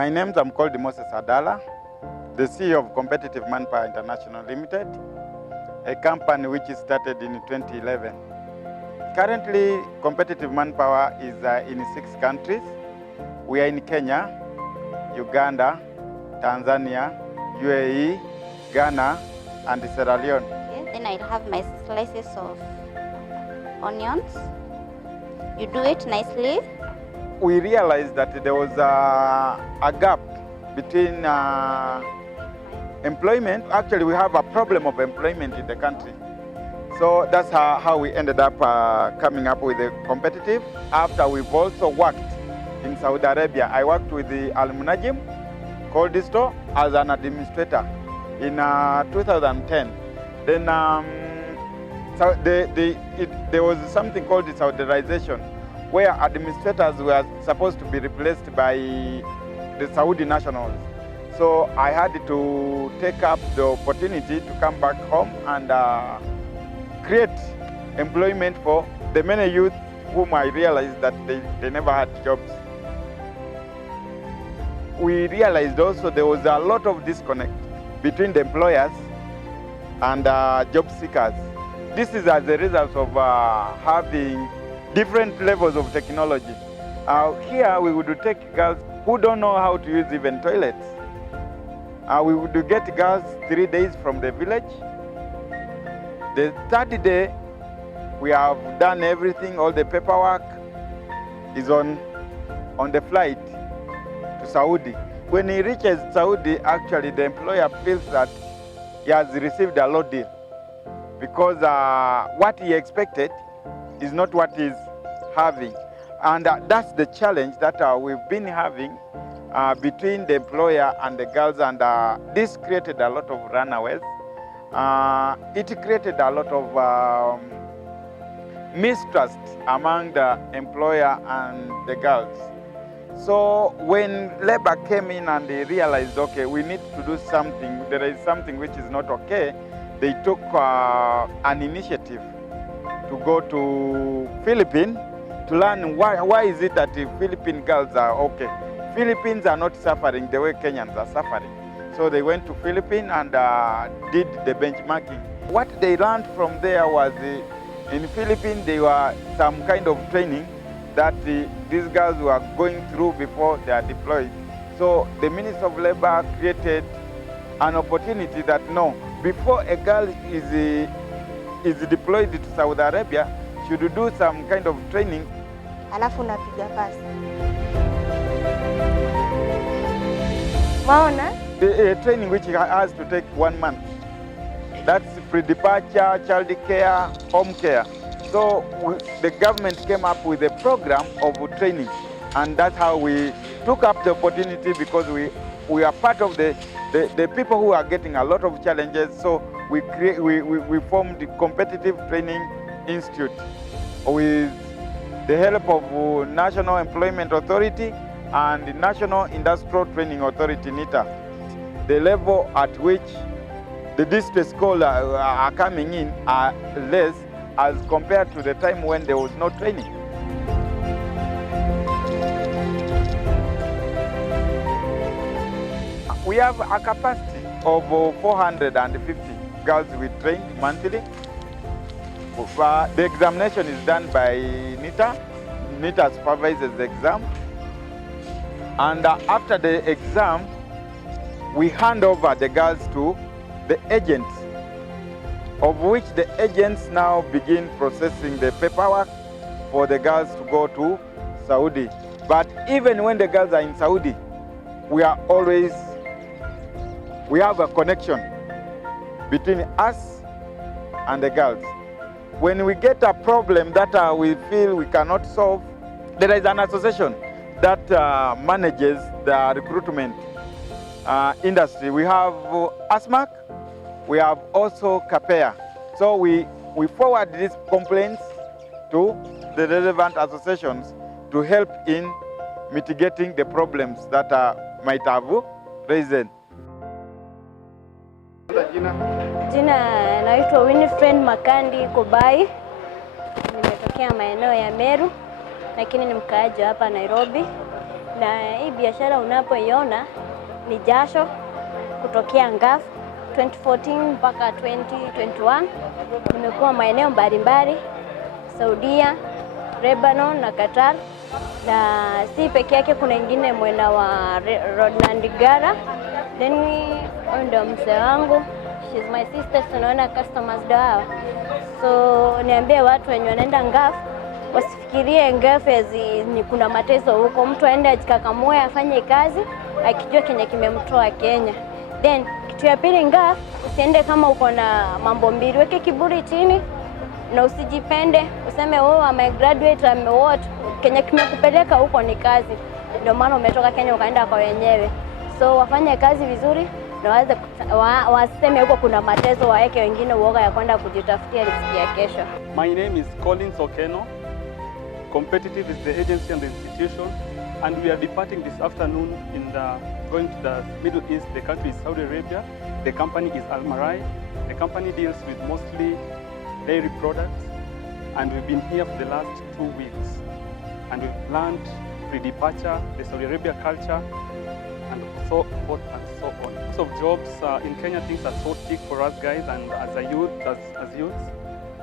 My name I'm called Moses Adala, the CEO of Competitive Manpower International Limited, a company which started in 2011. Currently, Competitive Manpower is in 6 countries. We are in Kenya, Uganda, Tanzania, UAE, Ghana, and Sierra Leone. Okay, then I'll have my slices of onions. You do it nicely. We realized that there was a gap between employment. Actually, we have a problem of employment in the country. So that's how we ended up coming up with the competitive. After we've also worked in Saudi Arabia, I worked with the Al Munajim Cold Store as an administrator in 2010. Then so there was something called the Saudiization, where administrators were supposed to be replaced by the Saudi nationals. So I had to take up the opportunity to come back home and create employment for the many youth whom I realized that they never had jobs. We realized also there was a lot of disconnect between the employers and job seekers. This is as a result of having different levels of technology. Here we would take girls who don't know how to use even toilets. We would get girls 3 days from the village. The 3rd day, we have done everything, all the paperwork is on the flight to Saudi. When he reaches Saudi, actually the employer feels that he has received a low deal because what he expected is not what he's having. And that's the challenge that we've been having between the employer and the girls, and this created a lot of runaways. It created a lot of mistrust among the employer and the girls. So when labor came in and they realized, okay, we need to do something, there is something which is not okay, they took an initiative to go to Philippines to learn why is it that the Philippine girls are okay. Philippines are not suffering the way Kenyans are suffering. So they went to Philippines and did the benchmarking. What they learned from there was in Philippines there were some kind of training that these girls were going through before they are deployed. So the Ministry of Labor created an opportunity that no, before a girl is deployed to Saudi Arabia, should do some kind of training. Alafu napiga pasi. Waona? A training which has to take 1 month. That's pre-departure, child care, home care. So the government came up with a program of training, and that's how we took up the opportunity, because we are part of the people who are getting a lot of challenges. So we formed the Competitive Training Institute with the help of National Employment Authority and the National Industrial Training Authority, NITA. The level at which the distress calls are coming in are less as compared to the time when there was no training. We have a capacity of 450 girls we train monthly. The examination is done by NITA. NITA supervises the exam. And after the exam, we hand over the girls to the agents, of which the agents now begin processing the paperwork for the girls to go to Saudi. But even when the girls are in Saudi, we have a connection between us and the girls. When we get a problem that we feel we cannot solve, there is an association that manages the recruitment industry. We have ASMAC, we have also CAPEA. So we forward these complaints to the relevant associations to help in mitigating the problems that might have risen. Jina naitwa Winifred Makandi Kubai. Nimetokea maeneo ya Meru, lakini ni mkaaji hapa Nairobi. na hii biashara unapoiona ni jasho kutokea Ngaf 2014 mpaka 2021. Nimekuwa maeneo mbalimbali Saudia, Lebanon na Qatar, na si peke yake, kuna ingine mwena wa Rodnandigara. Then huyu ndio mzee wangu, she's my sister, tunaona customers dawa. So niambie watu wenye wanaenda Ngaf wasifikirie Ngaf ni kuna mateso huko. Mtu aende ajikakamue afanye kazi akijua Kenya kimemtoa Kenya. Then kitu ya pili, Ngaf usiende kama uko na mambo mbili, weke kiburi chini na usijipende useme ame graduate ame what. Kenya kimekupeleka huko ni kazi, ndio maana umetoka Kenya ukaenda kwa wenyewe. So wafanye kazi vizuri na waseme huko kuna mateso, waeke wengine uoga ya kwenda kujitafutia riziki ya kesho. My name is Collins Okeno. Competitive is the agency and the institution, and we are departing this afternoon going to the Middle East. The country is Saudi Arabia. The company is Al Marai. The company deals with mostly dairy products, and we've been here for the last 2 weeks, and we've learned pre-departure, the Saudi Arabia culture, and so forth and so on. Lots of jobs in Kenya. Things are so thick for us guys, and as a youth, as youths,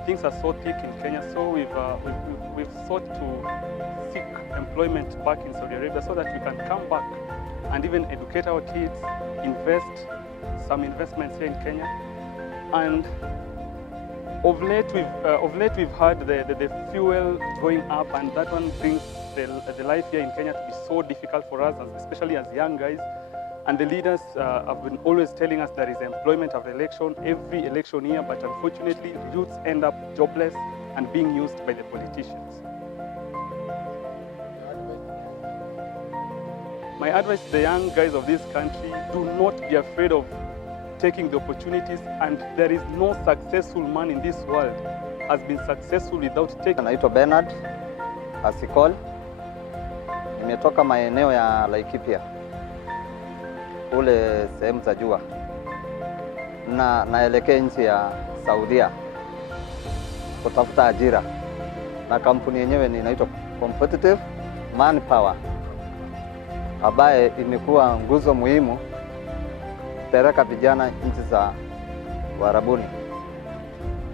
things are so thick in Kenya. So we've sought to seek employment back in Saudi Arabia so that we can come back and even educate our kids, invest some investments here in Kenya. And of late we've heard the fuel going up, and that one brings the life here in Kenya to be so difficult for us, especially as young guys. And the leaders have been always telling us there is employment after election, every election year, but unfortunately youths end up jobless and being used by the politicians. My advice to the young guys of this country: do not be afraid of taking the opportunities, and there is no successful man in this world has been successful without taking. Naitwa Bernard Asikol. Nimetoka maeneo ya Laikipia kule sehemu za jua, na naelekea nchi ya Saudia kutafuta ajira, na kampuni yenyewe inaitwa Competitive Manpower, ambaye imekuwa nguzo muhimu kupeleka vijana nchi za Uarabuni.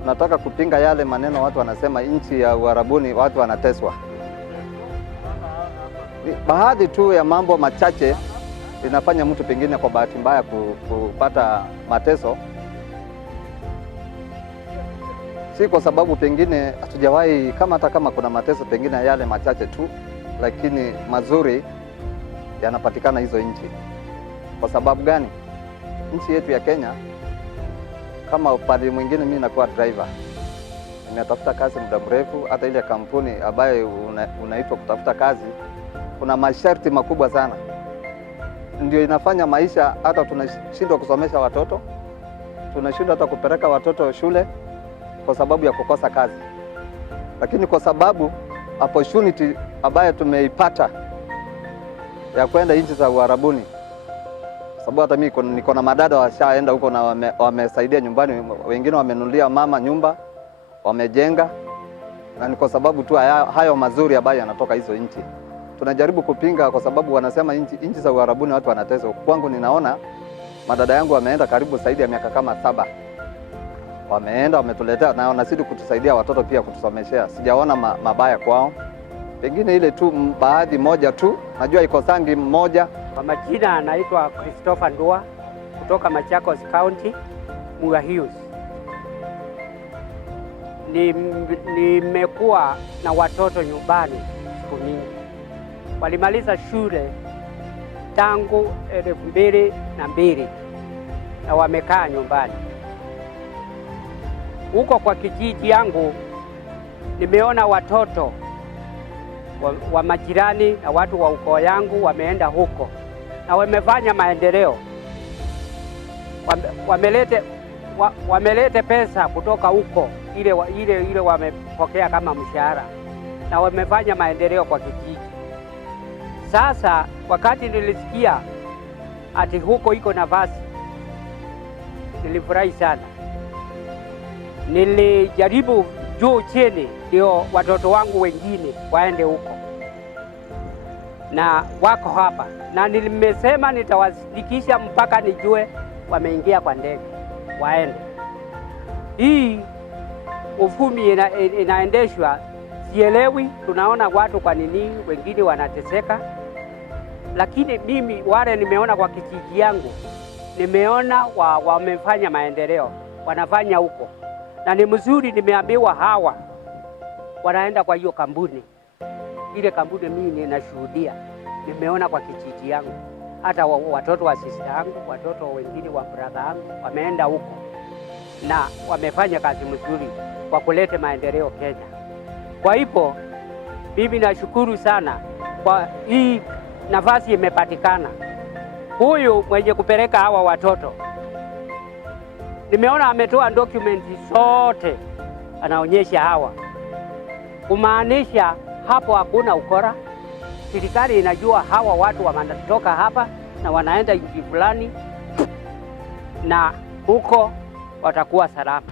Nataka kupinga yale maneno watu wanasema nchi ya Uarabuni watu wanateswa. Baadhi tu ya mambo machache inafanya mtu pengine kwa bahati mbaya kupata mateso. Si kwa sababu pengine hatujawahi, hata kama kuna mateso pengine yale machache tu, lakini mazuri yanapatikana hizo nchi. Kwa sababu gani? Nchi yetu ya Kenya, kama upande mwingine mimi nakuwa driver, nimetafuta kazi muda mrefu. Hata ile kampuni ambayo unaitwa kutafuta kazi, kuna masharti makubwa sana, ndio inafanya maisha, hata tunashindwa kusomesha watoto, tunashindwa hata kupeleka watoto shule kwa sababu ya kukosa kazi. Lakini kwa sababu opportunity ambayo tumeipata ya kwenda nchi za Uarabuni, sababu hata mimi niko na madada washaenda huko na wamesaidia nyumbani, wengine wamenunulia mama nyumba, wamejenga, na ni kwa sababu tu hayo mazuri ambayo yanatoka hizo nchi. Tunajaribu kupinga kwa sababu wanasema nchi za Uarabuni watu wanateswa. Kwangu ninaona madada yangu wameenda karibu zaidi ya miaka kama 7. Wameenda wametuletea, na wanazidi kutusaidia watoto pia kutusomeshea. Sijaona mabaya kwao. Pengine ile tu baadhi moja tu, najua iko sangi mmoja. Kwa majina anaitwa Christopher Ndua kutoka Machakos County, Muga Hills. Nimekuwa na watoto nyumbani siku nyingi. Walimaliza shule tangu 2002 na wamekaa nyumbani. Huko kwa kijiji yangu nimeona watoto wa majirani na watu wa ukoo yangu wameenda huko na wamefanya maendeleo. Wamelete pesa kutoka huko ile wamepokea kama mshahara, na wamefanya maendeleo kwa kijiji. Sasa wakati nilisikia ati huko iko nafasi, nilifurahi sana. Nilijaribu juu chini ndio watoto wangu wengine waende huko. na wako hapa, na nimesema nitawashirikisha mpaka nijue wameingia kwa ndege waende. Hii ufumi inaendeshwa, sielewi. Tunaona watu kwa nini wengine wanateseka, lakini mimi wale nimeona kwa kijiji yangu, nimeona wamefanya maendeleo, wanafanya huko na ni mzuri. Nimeambiwa hawa wanaenda kwa hiyo kampuni, ile kampuni mimi ninashuhudia, nimeona kwa kijiji yangu, hata watoto wa sister yangu, watoto wengine wa brother yangu wameenda huko na wamefanya kazi mzuri kwa kuleta maendeleo Kenya. Kwa hivyo mimi nashukuru sana kwa hii nafasi imepatikana. Huyu mwenye kupeleka hawa watoto, nimeona ametoa dokumenti zote, anaonyesha hawa, kumaanisha hapo hakuna ukora. Serikali inajua hawa watu wanatoka hapa na wanaenda nchi fulani, na huko watakuwa salama.